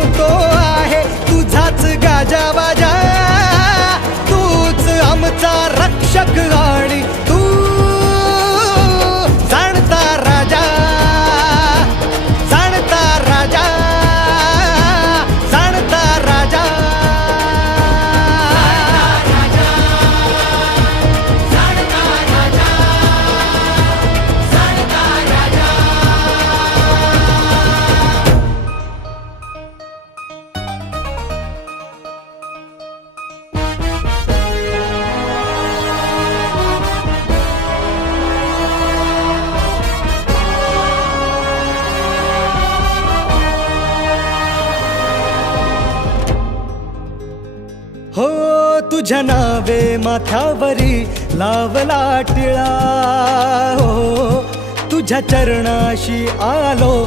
रमतो आहे तुझाच गाजावाजा, तूच आमचा रक्षक आणि तू जाणता राजा, जाणता राजा, जाणता राजा. हो तुझ्या नावे माथ्यावरी लावला टिळा, हो तुझ्या चरणाशी आलो